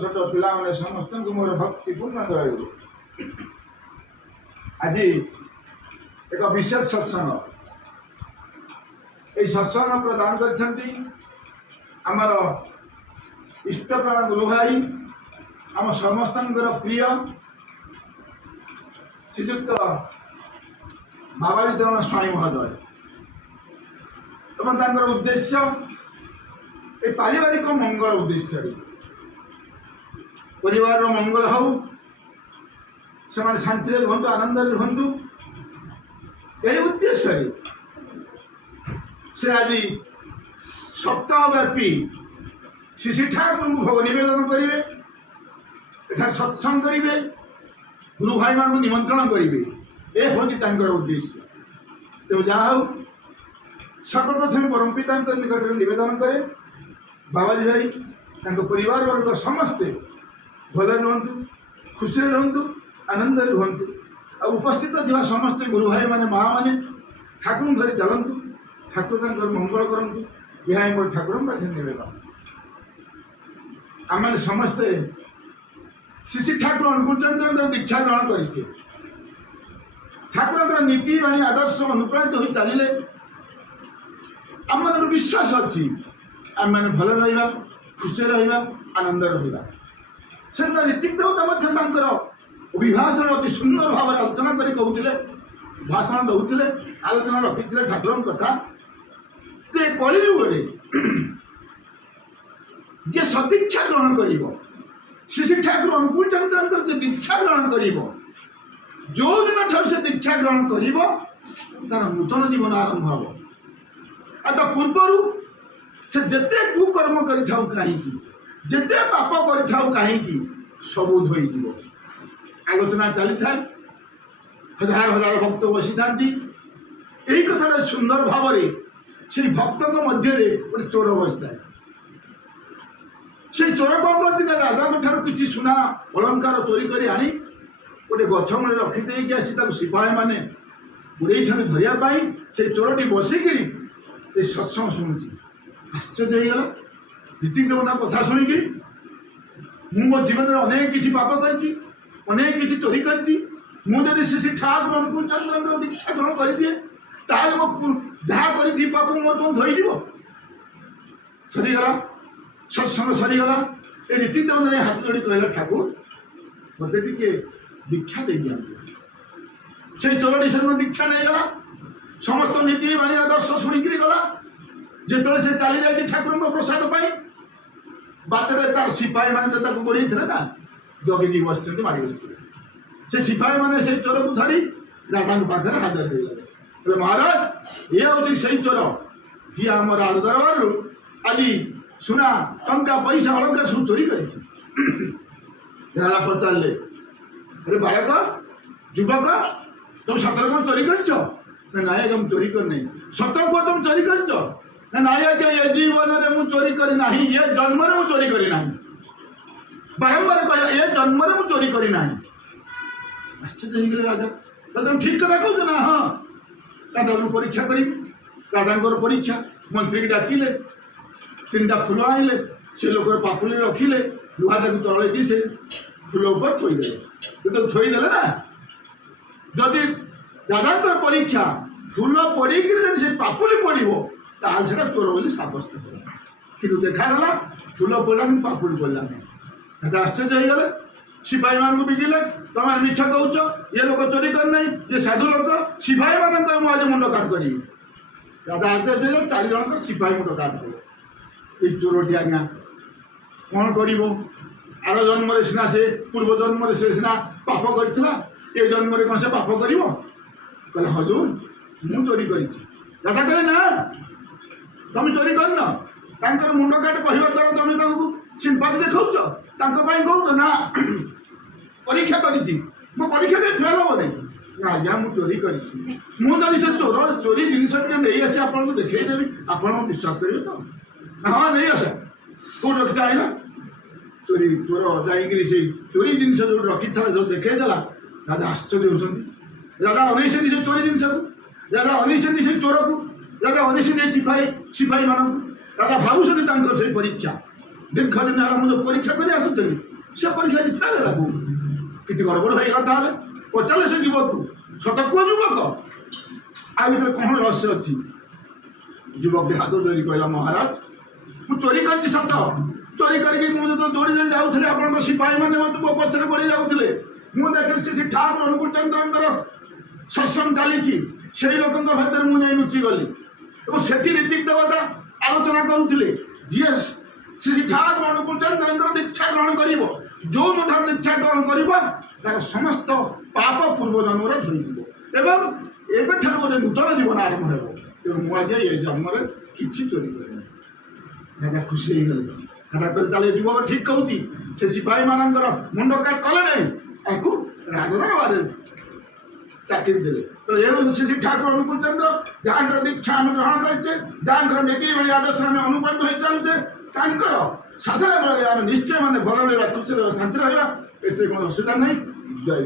छोट पिला समस्त मोर भक्तिपूर्ण जयगुरु। आज एक विशेष सत्संग ये सत्संग प्रदान कर इष्ट प्राण गुरु भाई आम समस्त प्रिय श्रीजुक्त बाबाजी चरण स्वामी महोदय एवं उद्देश्य ये पारिवारिक मंगल उद्देश्य परिवार मंगल हो से शांति रुहतु आनंद रुहतु यही उद्देश्य से आज सप्ताह व्यापी श्री श्री ठाकुर भोग निवेदन करेंगे एठार सत्संग करेंगे गुरु भाई मान निमंत्रण करेंगे ये हूँ उद्देश्य। तो जहाँ हो सर्वप्रथम परम पिता निकट निवेदन करे बाबाजी भाई परिवार वर्ग समस्ते भल रुहतु खुशी रुहतु आनंद रुहतु आ उपस्थित थी समस्त गुरु भाई माने माँ मैंने ठाकुर धरी चलतु ठाकुर मंगल करूँ यह मोर ठाकुर पाखे निवेदन आम समस्ते श्री श्री ठाकुर अनुकूल चंद्र दीक्षा ग्रहण करें ठाकुर नीति बाणी आदर्श अनुप्राणित हो चलिए आम मन विश्वास अच्छी आम मैंने भल रहा खुशी रहा आनंद रहा से नीति देवता अभिभाषण अति सुंदर भाव आलोचना कर कहते भाषण दौले आलोचना रखी ठाकुर कथा कलिजुगे जे सदीक्षा ग्रहण कर श्री श्री ठाकुर अनुकूल चंद्र जो दीक्षा ग्रहण कर जो दिन ठार से दीक्षा ग्रहण कर तार नूतन जीवन आरंभ हम आ पूर्वर से जिते कुकर्म करते पाप कहीं सबू धोई आलोचना चली था हजार हजार भक्त बसी था यही कथा सुंदर भाव से भक्त मध्य गोटे चोर बसता से चोर कौन करते राजा किसी सुना अलंकार चोरी कर आनी गोटे गछ मूल रखीदे आसी सिपाही मैंने बुड़े धरवाई से चोरटी बसिकी सत्संग शुणुची आश्चर्य होगला नीति देवता कथा शुणिकी मो जीवन में अनेक किसी पाप करी अनेक किसी चोरी करी मुझे श्री श्री ठाकुर अनुकूल चंद्र दीक्षा ग्रहण कर दिए ताल जहाँ करी पाप मोर तुम धोईज सरीगला सत्संग सरीगला ये नीति देवता हाथ जोड़ी कहला ठाकुर मत टे दीक्षा दे दिया से चोरटी से दीक्षा नहीं गला समस्त नीति बाणी आदर्श शुणिकी गला जो से चली जाए ठाकुर प्रसाद पाई बाटर तार सिपाही मैंने गोड़े ना जगिकी बस मारी बस से सिपाही मैंने से चोर को धरी राजा पाखे हाजर हो गए महाराज ये हूँ से चोर जी आम राज दरबार आज सुना टंका पैसा अलंकार सब चोरी कर राजा पचारे अरे बालक युवक तुम सतर कौन चोरी कर ना तुम चोरी कर नहीं सत को तुम चोरी कर ना आज्ञा ये जीवन में मुझे चोरी करना ये जन्म में चोरी करना बारंबार कह ये जन्म में चोरी करना आश्चर्य हो राजा तुम ठीक कथा कौच ना हाँ राजा परीक्षा कर राजा परीक्षा मंत्री की डाकिले तीन फूल आइले से लोक पापुली रखिले लुहाटा तले से फूल ऊपर थोदेले जो थोदेले ना जदि राजा परीक्षा फूल पड़ी से पापुली पड़ो ताल से चोर बोली सब्यस्त हो कि देखागला फूल पड़ा पापुड़ी पड़ा नहीं आश्चर्य हो गले सिपाही मान बिगिले तुम मिछ कौच ये लोक चोरी करना ये साधु लोक सिपाही मान आज मुंड काट करी दादा आदेश देते 4 जन सिपाही मुंड काट ये चोरटी आज्ञा कौन कर आर जन्म सीना से पूर्व जन्म से सीना पाप करता ये जन्म कौन से पाप कर कहले हजूर मु चोरी कर दादा कहले ना तुम चोरी करन मुंड काट कहवा द्वारा तुम सिंपाती देखाऊच कहूच ना परीक्षा करी परीक्षा दे फेल हम नहीं आज्ञा मुझे चोरी करी से चोर चोरी जिनस नहीं आसे आपको देखदेवी आप विश्वास करेंगे तो हाँ नहीं आसे कौन रखी आईना चोरी चोर जाइए से चोरी जिन जो रखी था जो देखला राजा आश्चर्य होती राजा अनेश से चोरी जिन राजा अनेश से चोर को राजा अनेश सिपाही सिपाही मान राजा भावुं से परीक्षा ଦୀର୍ଘ ଦିନ ହେଲା ମୁଁ ଯେଉଁ ପରୀକ୍ଷା କରି ଆସୁଥିଲି ସେ ପରୀକ୍ଷା ଆଜି ଫେଲ୍ ହେଲା କିଛି ଗଡ଼ବଡ଼ ହେଇଗଲା। ତାହେଲେ ପଚାରିଲେ ସେ ଯୁବକକୁ, ସତ କୁହ ଯୁବକ ଆ ଭିତରେ କ'ଣ ରହସ୍ୟ ଅଛି? ଯୁବକଟି ହାତ ଧରି କହିଲା, ମହାରାଜ ମୁଁ ଚୋରି କରିଛି ସତ, ଚୋରି କରିକି ମୁଁ ଯେତେବେଳେ ଦୌଡ଼ି ଦୌଡ଼ି ଯାଉଥିଲି ଆପଣଙ୍କ ସିପାହୀମାନେ ମୋତେ ମୋ ପଛରେ ପଡ଼ି ଯାଉଥିଲେ, ମୁଁ ଦେଖିଲି ସେ ଠାକୁର ଅନୁକୂଳ ଚନ୍ଦ୍ରଙ୍କର ସତ୍ସଙ୍ଗ ଚାଲିଛି, ସେହି ଲୋକଙ୍କ ଭିତରେ ମୁଁ ଯାଇ ଲୁଚିଗଲି ଏବଂ ସେଠି ରୀତିକ ଦେବତା ଆଲୋଚନା କରୁଥିଲେ ଯିଏ ଶ୍ରୀ ଠାକୁର ଅନୁକୂଳ ଚନ୍ଦ୍ରଙ୍କର ଦୀକ୍ଷା ଗ୍ରହଣ କରିବ, ଯେଉଁ ମୁଠାରୁ ଦୀକ୍ଷା ଗ୍ରହଣ କରିବ ତାର ସମସ୍ତ ପାପ ପୂର୍ବ ଜନ୍ମରେ ଧରିଯିବ ଏବଂ ଏବେଠାରୁ ଗୋଟେ ନୂତନ ଜୀବନ ଆରମ୍ଭ ହେବ। ଏବଂ ମୁଁ ଆଜ୍ଞା ଏ ଜନ୍ମରେ କିଛି ଚୋରି କରିନି। ଦାଦା ଖୁସି ହେଇଗଲେ। ଦାଦା କହିଲେ ତାହେଲେ ଯୁବକ ଠିକ୍ କହୁଛି, ସେ ସିପାହୀମାନଙ୍କର ମୁଣ୍ଡ କାଟ କଲେ ନାହିଁ, ତାକୁ ରାଜଦରବାରରେ ଚାକିରି ଦେଲେ। ତ ଏ ଶ୍ରୀ ଠାକୁର ଅନୁକୂଳ ଚନ୍ଦ୍ର ଯାହାଙ୍କର ଦୀକ୍ଷା ଆମେ ଗ୍ରହଣ କରିଛେ, ଯାହାଙ୍କର ନୀତି ଭଳି ଆଦର୍ଶରେ ଆମେ ଅନୁପ୍ରାଣିତ ହୋଇ ଚାଲୁଛେ, ତାଙ୍କର ଶାସନ ବଳରେ ଆମେ ନିଶ୍ଚୟ ମାନେ ଭଲ ରହିବା, ଖୁସି ରହିବା, ଶାନ୍ତି ରହିବା, ଏଥିରେ କ'ଣ ଅସୁବିଧା ନାହିଁ। ଜୟ